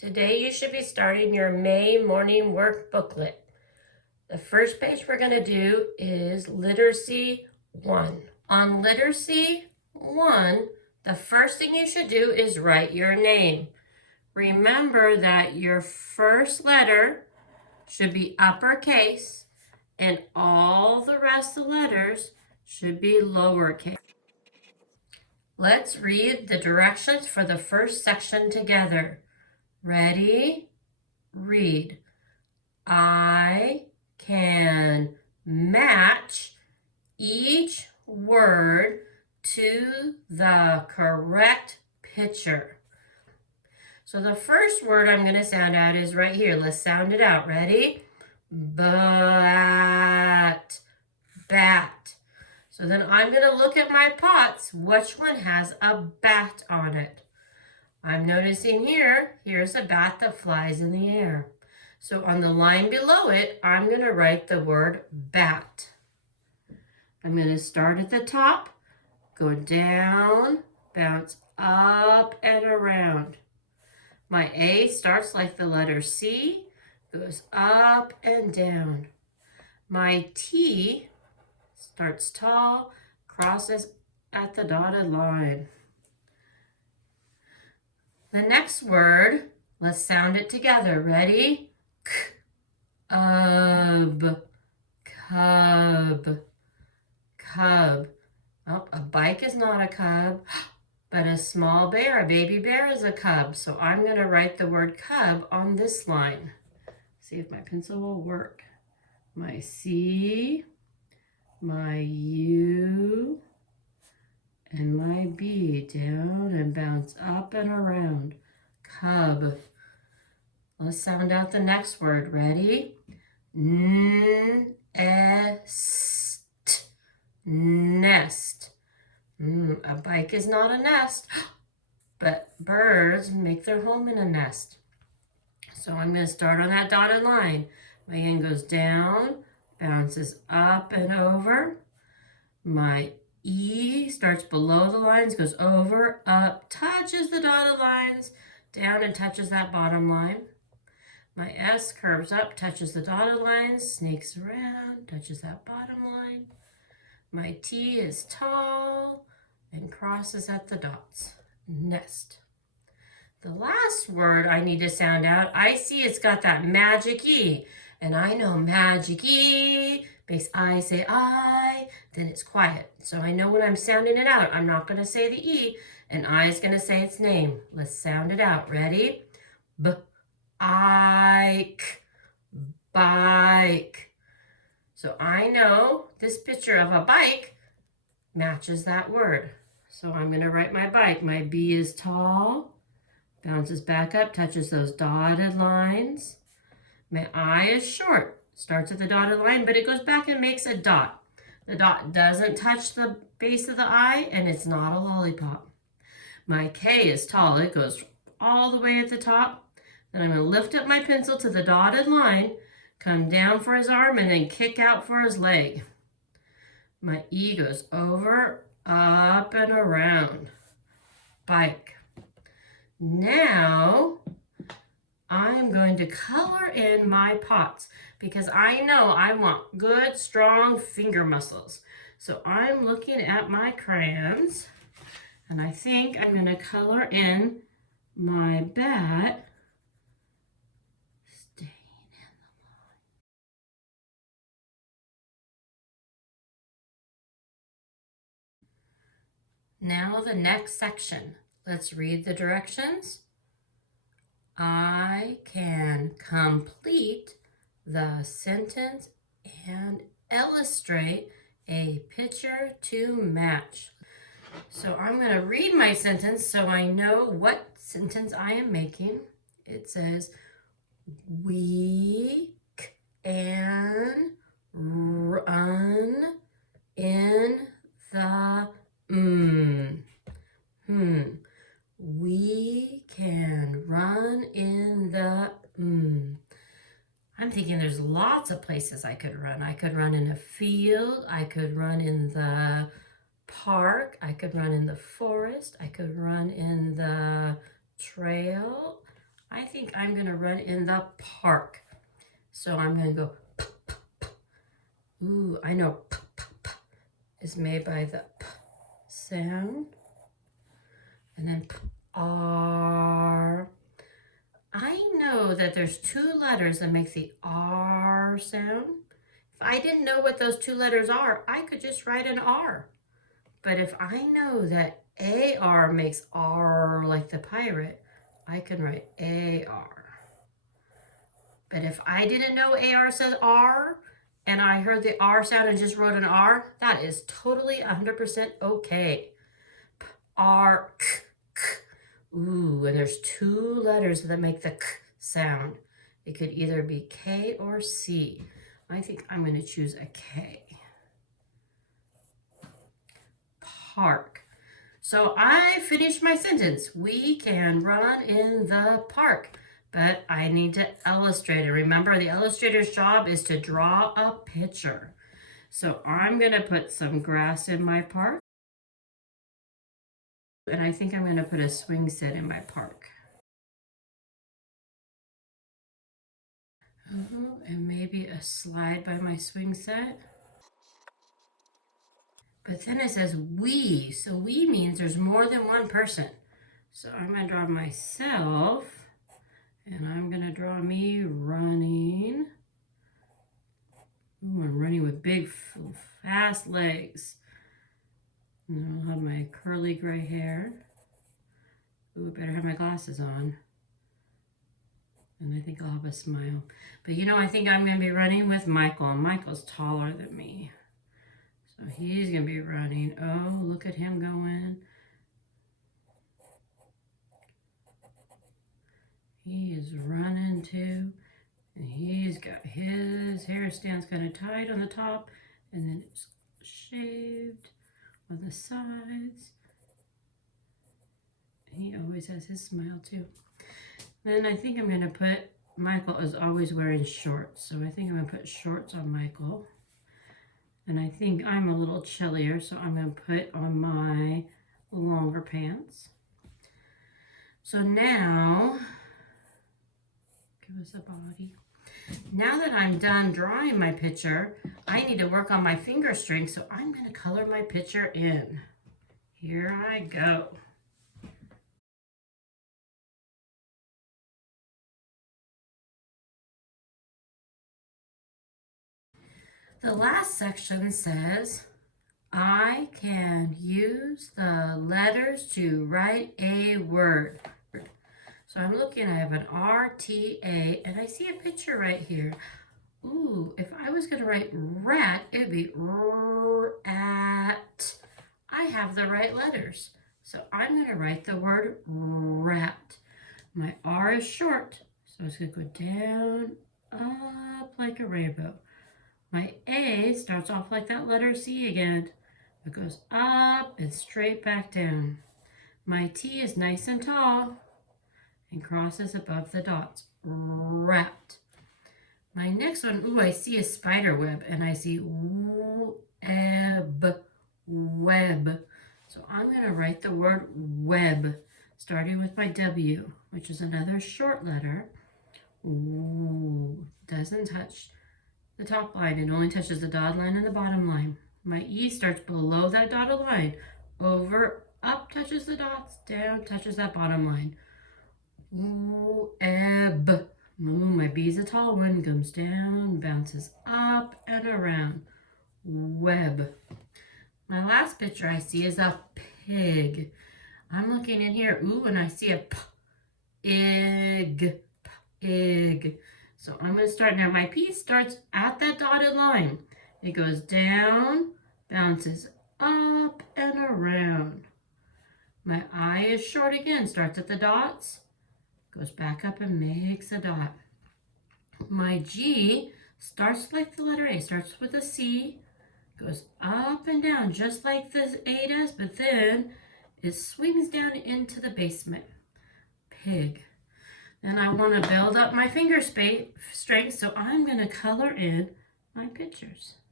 Today you should be starting your May morning work booklet. The first page we're going to do is Literacy 1. On Literacy 1, the first thing you should do is write your name. Remember that your first letter should be uppercase and all the rest of the letters should be lowercase. Let's read the directions for the first section together. Ready? Read. I can match each word to the correct picture. So the first word I'm going to sound out is right here. Let's sound it out. Ready? Bat. Bat. So then I'm going to look at my pots. Which one has a bat on it? I'm noticing here's a bat that flies in the air. So on the line below it, I'm going to write the word bat. I'm going to start at the top, go down, bounce up and around. My A starts like the letter C, goes up and down. My T starts tall, crosses at the dotted line. The next word, let's sound it together. Ready? Cub. Cub. Cub. Oh, a bike is not a cub, but a small bear, a baby bear is a cub. So I'm going to write the word cub on this line. See if my pencil will work. My C, my U, and my B, down and bounce up and around. Cub. Let's sound out the next word. Ready? Nest. Nest. A bike is not a nest, but birds make their home in a nest. So I'm going to start on that dotted line. My N goes down, bounces up and over. My E starts below the lines, goes over, up, touches the dotted lines, down and touches that bottom line. My S curves up, touches the dotted lines, snakes around, touches that bottom line. My T is tall and crosses at the dots. Nest. The last word I need to sound out, I see it's got that magic E. And I know magic E makes I say I, then it's quiet. So I know when I'm sounding it out, I'm not going to say the E, and I is going to say its name. Let's sound it out. Ready? B-I-K. Bike. So I know this picture of a bike matches that word. So I'm going to write my bike. My B is tall, bounces back up, touches those dotted lines. My I is short, starts at the dotted line, but it goes back and makes a dot. The dot doesn't touch the base of the I, and it's not a lollipop. My K is tall. It goes all the way at the top. Then I'm going to lift up my pencil to the dotted line, come down for his arm, and then kick out for his leg. My E goes over, up, and around. Bike. Now, I'm going to color in my pots because I know I want good, strong finger muscles. So I'm looking at my crayons, and I think I'm going to color in my bat. Staying in the line. Now the next section. Let's read the directions. I can complete the sentence and illustrate a picture to match. So I'm going to read my sentence so I know what sentence I am making. It says, we can run in the We can run in the I'm thinking there's lots of places I could run. I could run in a field. I could run in the park. I could run in the forest. I could run in the trail. I think I'm going to run in the park. So I'm going to go, p, p, p. Ooh, I know p, p, p is made by the p sound. And then p, r. I know that there's two letters that make the R sound. If I didn't know what those two letters are, I could just write an R. But if I know that AR makes R like the pirate, I can write AR. But if I didn't know AR says R, and I heard the R sound and just wrote an R, that is totally 100% okay. R, k, k. Ooh, and there's two letters that make the k sound. It could either be K or C. I think I'm going to choose a K. Park. So I finished my sentence. We can run in the park, but I need to illustrate it. Remember, the illustrator's job is to draw a picture. So I'm going to put some grass in my park. And I think I'm going to put a swing set in my park. And maybe a slide by my swing set. But then it says we. So we means there's more than one person. So I'm going to draw myself. And I'm going to draw me running. Ooh, I'm running with big, fast legs. And I'll have my curly gray hair. Ooh, I better have my glasses on. And I think I'll have a smile. But you know, I think I'm going to be running with Michael. And Michael's taller than me. So he's going to be running. Oh, look at him going. He is running too. And he's got his hair stands kind of tight on the top. And then it's shaved on the sides. He always has his smile too. Then I think I'm going to put, Michael is always wearing shorts. So I think I'm going to put shorts on Michael. And I think I'm a little chillier, so I'm going to put on my longer pants. So now, give us a body. Now that I'm done drawing my picture, I need to work on my finger strings, so I'm going to color my picture in. Here I go. The last section says, I can use the letters to write a word. So I'm looking, I have an R-T-A, and I see a picture right here. Ooh, if I was going to write rat, it would be rat. I have the right letters. So I'm going to write the word rat. My R is short, so it's going to go down, up like a rainbow. My A starts off like that letter C again. It goes up and straight back down. My T is nice and tall and crosses above the dots. Rat. My next one, ooh, I see a spider web and I see web. So I'm going to write the word web, starting with my W, which is another short letter. Ooh, doesn't touch the top line. It only touches the dotted line and the bottom line. My E starts below that dotted line. Over, up touches the dots, down touches that bottom line. Web. Ooh, my B is a tall one, comes down, bounces up and around. Web. My last picture I see is a pig. I'm looking in here, ooh, and I see a pig. So I'm going to start now. My P starts at that dotted line. It goes down, bounces up and around. My I is short again, starts at the dots, goes back up and makes a dot. My G starts like the letter A, starts with a C, goes up and down just like the A does, but then it swings down into the basement. Pig. Then I want to build up my finger strength, so I'm going to color in my pictures.